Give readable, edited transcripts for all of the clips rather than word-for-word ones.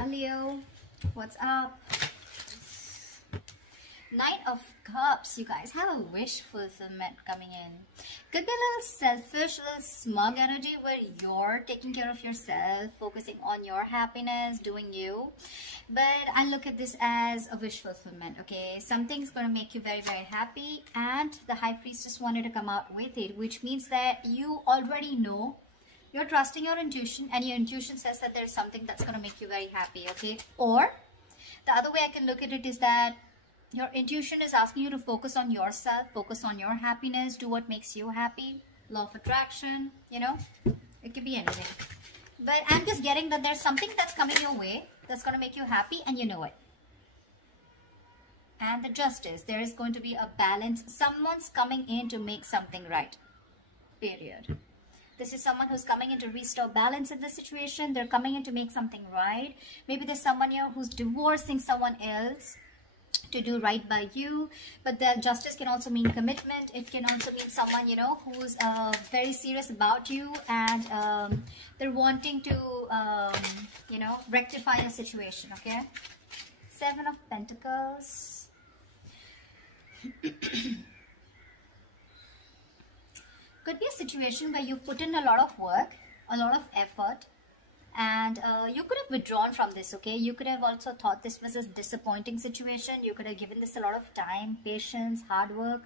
Leo, what's up? Nine of Cups, you guys have a wish fulfillment coming in. Could be a little selfish, a little smug energy where you're taking care of yourself, focusing on your happiness, doing you. But I look at this as a wish fulfillment, okay? Something's going to make you very, very happy, and the High Priestess wanted to come out with it, which means that you already know. You're trusting your intuition, and your intuition says that there's something that's going to make you very happy, okay? Or the other way I can look at it is that your intuition is asking you to focus on yourself, focus on your happiness, do what makes you happy. Law of attraction, you know, it could be anything. But I'm just getting that there's something that's coming your way that's going to make you happy, and you know it. And the Justice, there is going to be a balance. Someone's coming in to make something right, period. This is someone who's coming in to restore balance in the situation. They're coming in to make something right. Maybe there's someone here who's divorcing someone else to do right by you. But the Justice can also mean commitment. It can also mean someone, you know, who's very serious about you, and they're wanting to, you know, rectify a situation, okay? Seven of Pentacles. Could be a situation where you put in a lot of work, a lot of effort, and you could have withdrawn from this, okay? You could have also thought this was a disappointing situation. You could have given this a lot of time, patience, hard work,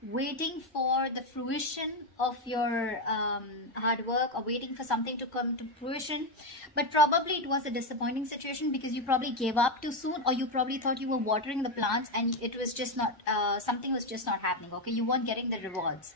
waiting for the fruition of your hard work, or waiting for something to come to fruition. But probably it was a disappointing situation because you probably gave up too soon, or you probably thought you were watering the plants and it was just not, something was just not happening, okay? You weren't getting the rewards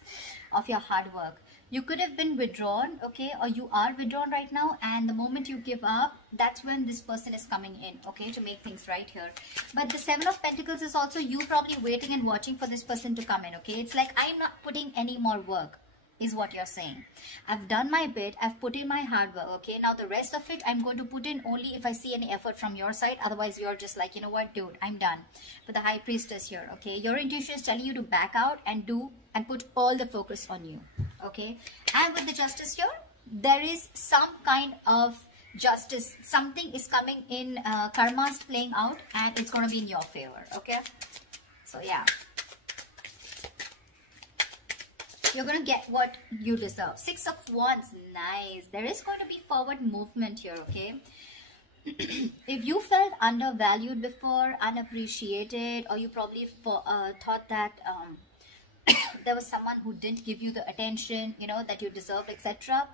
of your hard work. You could have been withdrawn, okay, or you are withdrawn right now, and the moment you give up, that's when this person is coming in, okay, to make things right here. But the Seven of Pentacles is also you probably waiting and watching for this person to come in, okay? It's like, I'm not putting any more work, is what you're saying. I've done my bit, I've put in my hard work, okay? Now the rest of it, I'm going to put in only if I see any effort from your side. Otherwise, you're just like, you know what, dude, I'm done. But the High Priestess here, okay? Your intuition is telling you to back out and do and put all the focus on you, okay? And with the Justice here, there is some kind of justice. Something is coming in, karma's playing out, and it's going to be in your favor, okay? So yeah, you're going to get what you deserve. Six of Wands, nice. There is going to be forward movement here, okay? If you felt undervalued before, unappreciated, or you probably thought that there was someone who didn't give you the attention, you know, that you deserve, etc.,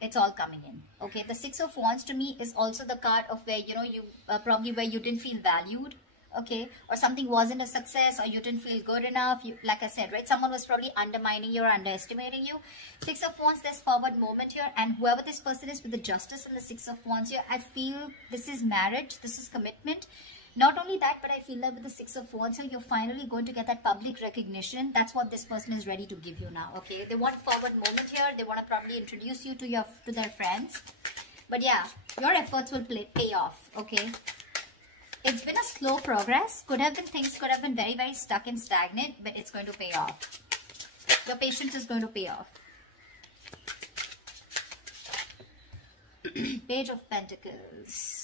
it's all coming in, okay? The Six of Wands to me is also the card of where, you know, you probably where you didn't feel valued, okay, or something wasn't a success, or you didn't feel good enough. You, like I said, right, someone was probably undermining you or underestimating you. Six of Wands, there's forward moment here, and whoever this person is with the Justice and the Six of Wands here, I feel this is marriage, this is commitment. Not only that, but I feel that with the Six of Wands here, you're finally going to get that public recognition. That's what this person is ready to give you now, okay? They want forward moment here. They want to probably introduce you to their friends. But yeah, your efforts will pay off, okay? It's been a slow progress. Could have been things could have been very, very stuck and stagnant, but it's going to pay off. Your patience is going to pay off. Page of Pentacles.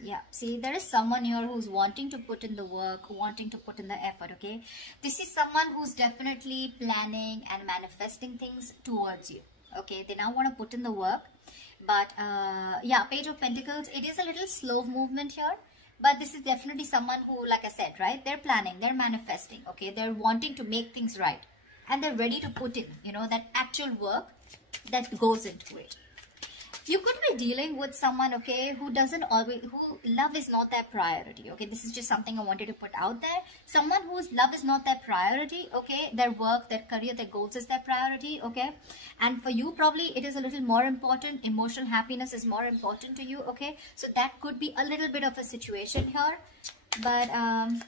Yeah, see, there is someone here who's wanting to put in the work, wanting to put in the effort, okay? This is someone who's definitely planning and manifesting things towards you, okay? They now want to put in the work. But yeah, Page of Pentacles, it is a little slow movement here. But this is definitely someone who, like I said, right, they're planning, they're manifesting, okay? They're wanting to make things right. And they're ready to put in, you know, that actual work that goes into it. You could be dealing with someone, okay, who doesn't always, who love is not their priority, okay? This is just something I wanted to put out there. Someone whose love is not their priority, okay? Their work, their career, their goals is their priority, okay? And for you, probably it is a little more important. Emotional happiness is more important to you, okay? So that could be a little bit of a situation here. But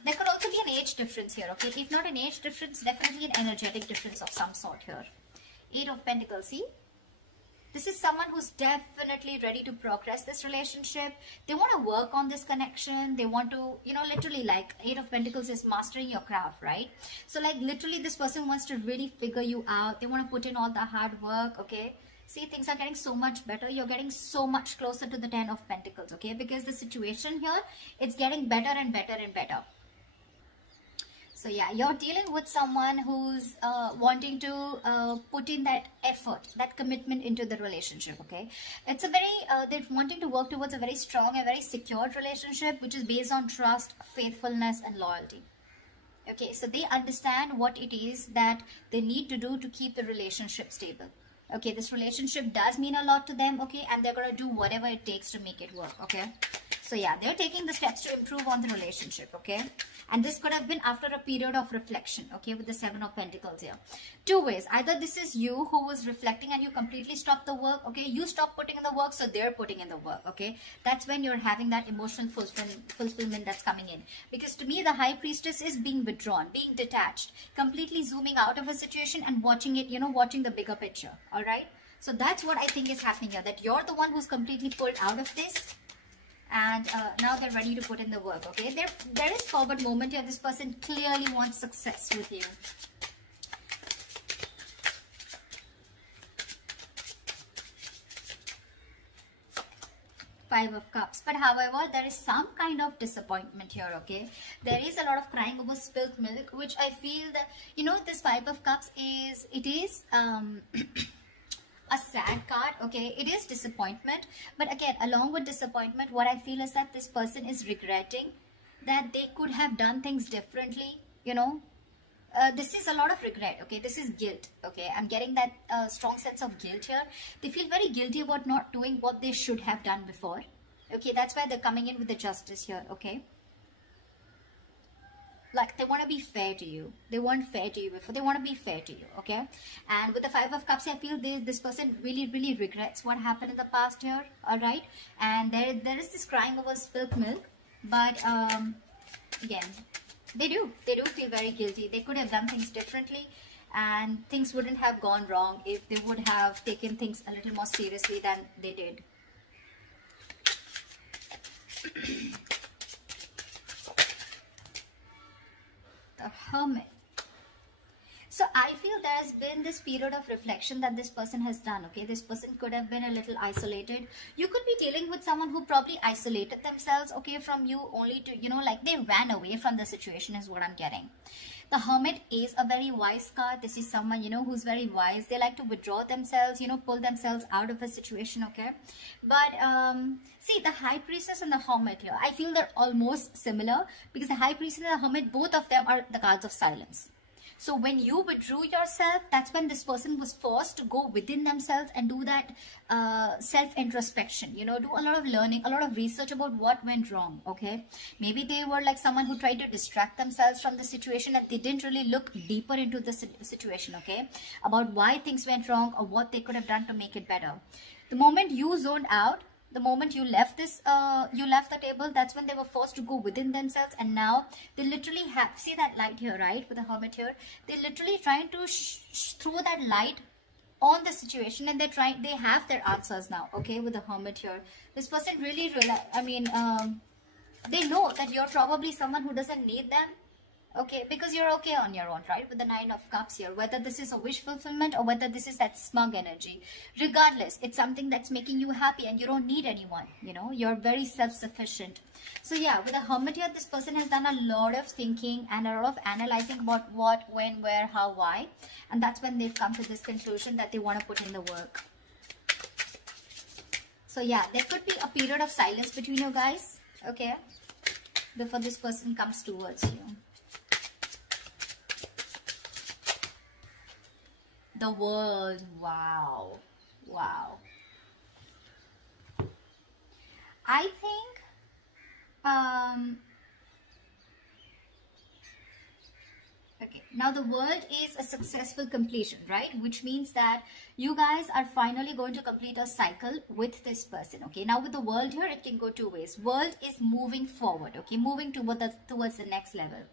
there could also be an age difference here, okay? If not an age difference, definitely an energetic difference of some sort here. Eight of Pentacles, see? This is someone who's definitely ready to progress this relationship. They want to work on this connection. They want to, you know, literally, like Eight of Pentacles is mastering your craft, right? So like literally this person wants to really figure you out. They want to put in all the hard work, okay? See, things are getting so much better. You're getting so much closer to the 10 of Pentacles, okay? Because the situation here, it's getting better and better and better. So yeah, you're dealing with someone who's wanting to put in that effort, that commitment into the relationship, okay? It's a very, they're wanting to work towards a very strong and very secured relationship, which is based on trust, faithfulness, and loyalty. Okay, so they understand what it is that they need to do to keep the relationship stable. Okay, this relationship does mean a lot to them, okay, and they're going to do whatever it takes to make it work, okay? So yeah, they're taking the steps to improve on the relationship, okay? And this could have been after a period of reflection, okay, with the 7 of Pentacles here. Two ways. Either this is you who was reflecting and you completely stopped the work, okay? You stopped putting in the work, so they're putting in the work, okay? That's when you're having that emotional fulfillment that's coming in. Because to me, the High Priestess is being withdrawn, being detached, completely zooming out of a situation and watching it, you know, watching the bigger picture, all right? So that's what I think is happening here, that you're the one who's completely pulled out of this. And now they're ready to put in the work, okay? There is forward movement here. This person clearly wants success with you. Five of Cups. But however, there is some kind of disappointment here, okay? There is a lot of crying over spilled milk, which I feel that, you know, this Five of Cups is, it is... a sad card, okay? It is disappointment, but again, along with disappointment, what I feel is that this person is regretting that they could have done things differently, you know? This is a lot of regret, okay? This is guilt, okay? I'm getting that strong sense of guilt here. They feel very guilty about not doing what they should have done before, okay? That's why they're coming in with the Justice here, okay? Like, they want to be fair to you. They weren't fair to you before. They want to be fair to you, okay? And with the Five of Cups, I feel this person really regrets what happened in the past here, all right? And there is this crying over spilled milk. But, again, they do feel very guilty. They could have done things differently. And things wouldn't have gone wrong if they would have taken things a little more seriously than they did. The Hermit. So I feel there's been this period of reflection that this person has done, okay? This person could have been a little isolated. You could be dealing with someone who probably isolated themselves, okay, from you, only to, you know, like they ran away from the situation is what I'm getting. The Hermit is a very wise card. This is someone, you know, who's very wise. They like to withdraw themselves, you know, pull themselves out of a situation, okay? But, see, the High Priestess and the Hermit here, I feel they're almost similar because the High Priestess and the Hermit, both of them are the cards of silence. So when you withdrew yourself, that's when this person was forced to go within themselves and do that self-introspection, you know, do a lot of learning, a lot of research about what went wrong, okay? Maybe they were like someone who tried to distract themselves from the situation and they didn't really look deeper into the situation, okay? About why things went wrong or what they could have done to make it better. The moment you zoned out, the moment you left this, you left the table, that's when they were forced to go within themselves. And now they literally have, see that light here, right? With the Hermit here, they're literally trying to throw that light on the situation, and they have their answers now, okay? With the Hermit here, this person really, they know that you're probably someone who doesn't need them. Okay, because you're okay on your own, right? With the Nine of Cups here, whether this is a wish fulfillment or whether this is that smug energy. Regardless, it's something that's making you happy and you don't need anyone, you know? You're very self-sufficient. So yeah, with the Hermit here, this person has done a lot of thinking and a lot of analyzing about what, when, where, how, why. And that's when they've come to this conclusion that they want to put in the work. So yeah, there could be a period of silence between you guys, okay? Before this person comes towards you. The World, wow, wow. I think, okay, now the World is a successful completion, right? Which means that you guys are finally going to complete a cycle with this person, okay? Now with the World here, it can go two ways. World is moving forward, okay? Moving towards the next level.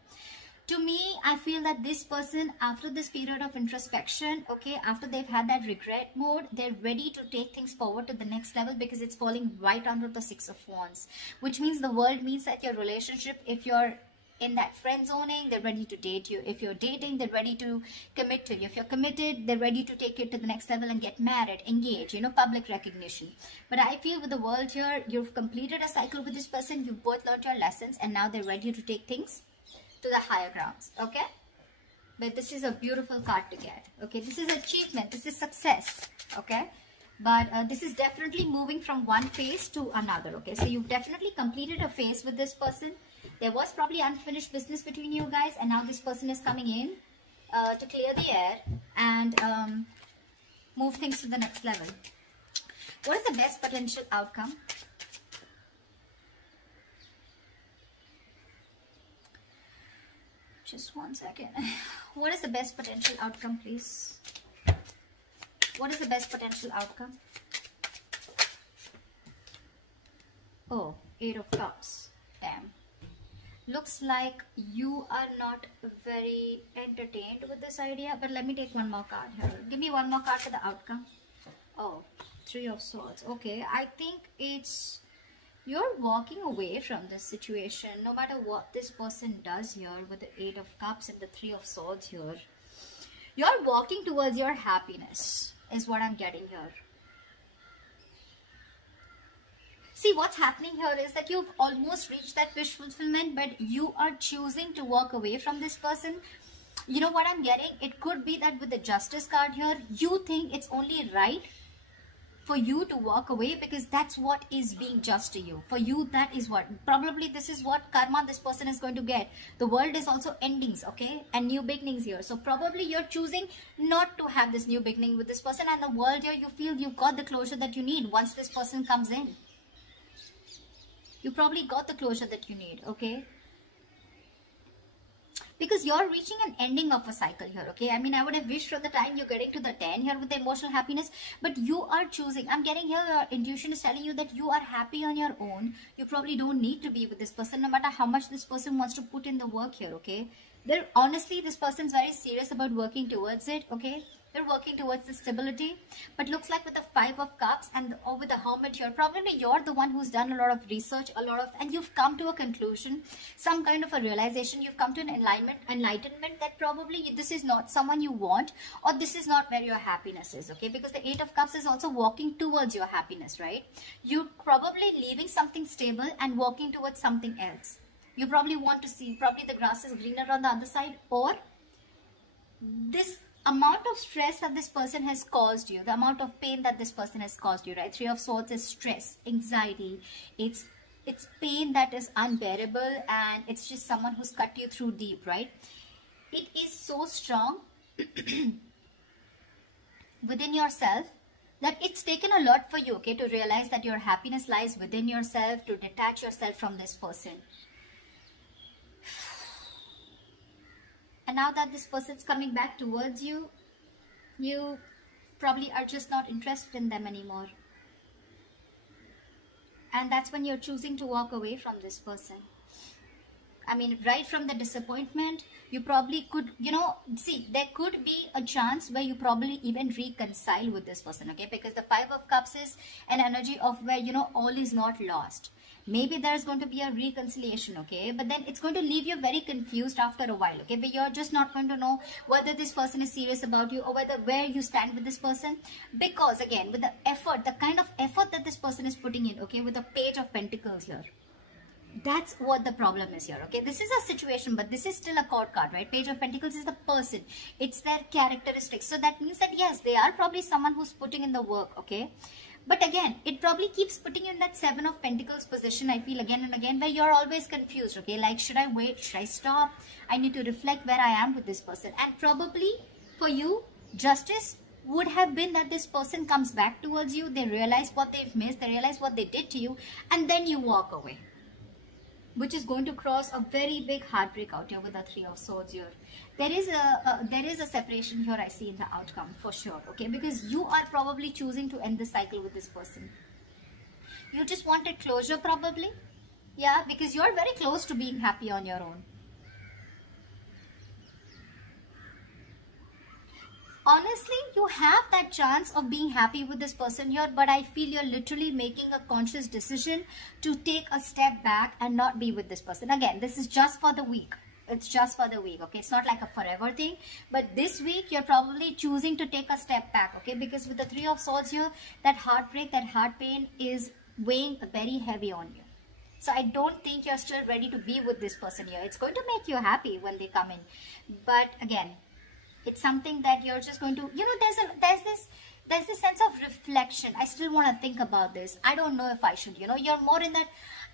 To me, I feel that this person, after this period of introspection, okay, after they've had that regret mode, they're ready to take things forward to the next level because it's falling right under the Six of Wands. Which means the World means that your relationship, if you're in that friend zoning, they're ready to date you. If you're dating, they're ready to commit to you. If you're committed, they're ready to take you to the next level and get married, engage, public recognition. But I feel with the world here, you've completed a cycle with this person, you've both learned your lessons, and now they're ready to take things to the higher grounds, okay? But this is a beautiful card to get, okay? This is achievement, this is success, okay? But this is definitely moving from one phase to another, okay? So you've definitely completed a phase with this person. There was probably unfinished business between you guys, and now this person is coming in to clear the air and move things to the next level. What is the best potential outcome? Just one second. What is the best potential outcome, please? What is the best potential outcome? Oh, 8 of Cups. Damn. Looks like you are not very entertained with this idea. But let me take one more card here. Give me one more card for the outcome. Oh, 3 of Swords. Okay, I think it's... you're walking away from this situation. No matter what this person does here with the 8 of Cups and the 3 of Swords here. You're walking towards your happiness. Is what I'm getting here. See, what's happening here is that you've almost reached that wish fulfillment, but you are choosing to walk away from this person. You know what I'm getting? It could be that with the Justice card here, you think it's only right for you to walk away because that's what is being just to you. For you, that is what, probably this is what karma this person is going to get. The world is also endings, okay, and new beginnings here. So probably you're choosing not to have this new beginning with this person, and the world here, you feel you got the closure that you need once this person comes in. You probably got the closure that you need, okay? Because you're reaching an ending of a cycle here, okay? I mean, I would have wished from the time you're getting to the 10 here with the emotional happiness, but you are choosing. I'm getting here, your intuition is telling you that you are happy on your own. You probably don't need to be with this person, no matter how much this person wants to put in the work here, okay? Honestly, this person's very serious about working towards it, okay? They're working towards the stability, but looks like with the 5 of Cups or with the Hermit here, probably you're the one who's done a lot of research, and you've come to a conclusion, some kind of a realization. You've come to an enlightenment that probably this is not someone you want, or this is not where your happiness is, okay? Because the 8 of Cups is also walking towards your happiness, right? You're probably leaving something stable and walking towards something else. You probably want to see, probably the grass is greener on the other side, or this amount of stress that this person has caused you, the amount of pain that this person has caused you, right? 3 of Swords is stress, anxiety, it's pain that is unbearable, and it's just someone who's cut you through deep, right? It is so strong within yourself that it's taken a lot for you, okay, to realize that your happiness lies within yourself, to detach yourself from this person. And now that this person's coming back towards you, you probably are just not interested in them anymore. And that's when you're choosing to walk away from this person. I mean, right from the disappointment, you probably could, see, there could be a chance where you probably even reconcile with this person, okay? Because the 5 of Cups is an energy of where, all is not lost. Maybe there's going to be a reconciliation, okay? But then it's going to leave you very confused after a while, okay? But you're just not going to know whether this person is serious about you or where you stand with this person. Because again, with the effort, the kind of effort that this person is putting in, okay? With the Page of Pentacles here. That's what the problem is here, okay? This is a situation, but this is still a court card, right? Page of Pentacles is the person. It's their characteristics. So that means that, yes, they are probably someone who's putting in the work, okay? But again, it probably keeps putting you in that 7 of Pentacles position, I feel, again and again, where you're always confused, okay? Like, should I wait? Should I stop? I need to reflect where I am with this person. And probably for you, Justice would have been that this person comes back towards you, they realize what they've missed, they realize what they did to you, and then you walk away. Which is going to cross a very big heartbreak out here with the 3 of Swords here. There is a separation here I see in the outcome for sure, okay? Because you are probably choosing to end the cycle with this person. You just wanted closure probably. Yeah, because you're very close to being happy on your own. honestly, you have that chance of being happy with this person here, but I feel you're literally making a conscious decision to take a step back and not be with this person. Again, this is just for the week. It's just for the week, okay? It's not like a forever thing, but this week you're probably choosing to take a step back, okay? Because with the Three of Swords here, that heartbreak, that heart pain is weighing very heavy on you. So I don't think you're still ready to be with this person here. It's going to make you happy when they come in, but again, it's something that you're just going to, you know, there's this sense of reflection. I still want to think about this. I don't know if I should, you know, you're more in that,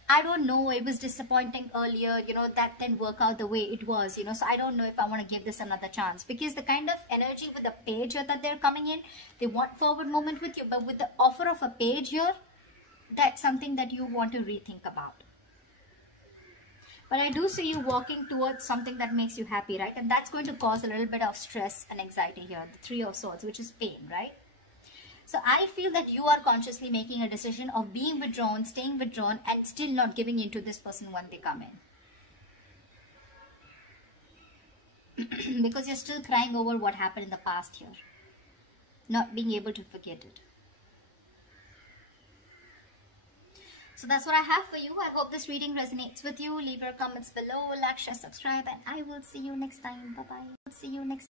I don't know, it was disappointing earlier, you know, that didn't work out the way it was, you know, so I don't know if I want to give this another chance, because the kind of energy with the page here that they're coming in, they want forward movement with you, but with the offer of a page here, that's something that you want to rethink about. But I do see you walking towards something that makes you happy, right? And that's going to cause a little bit of stress and anxiety here, the Three of Swords, which is pain, right? So I feel that you are consciously making a decision of being withdrawn, staying withdrawn, and still not giving in to this person when they come in. Because you're still crying over what happened in the past here. Not being able to forget it. So that's what I have for you. I hope this reading resonates with you. Leave your comments below, like, share, subscribe, and I will see you next time. Bye-bye. See you next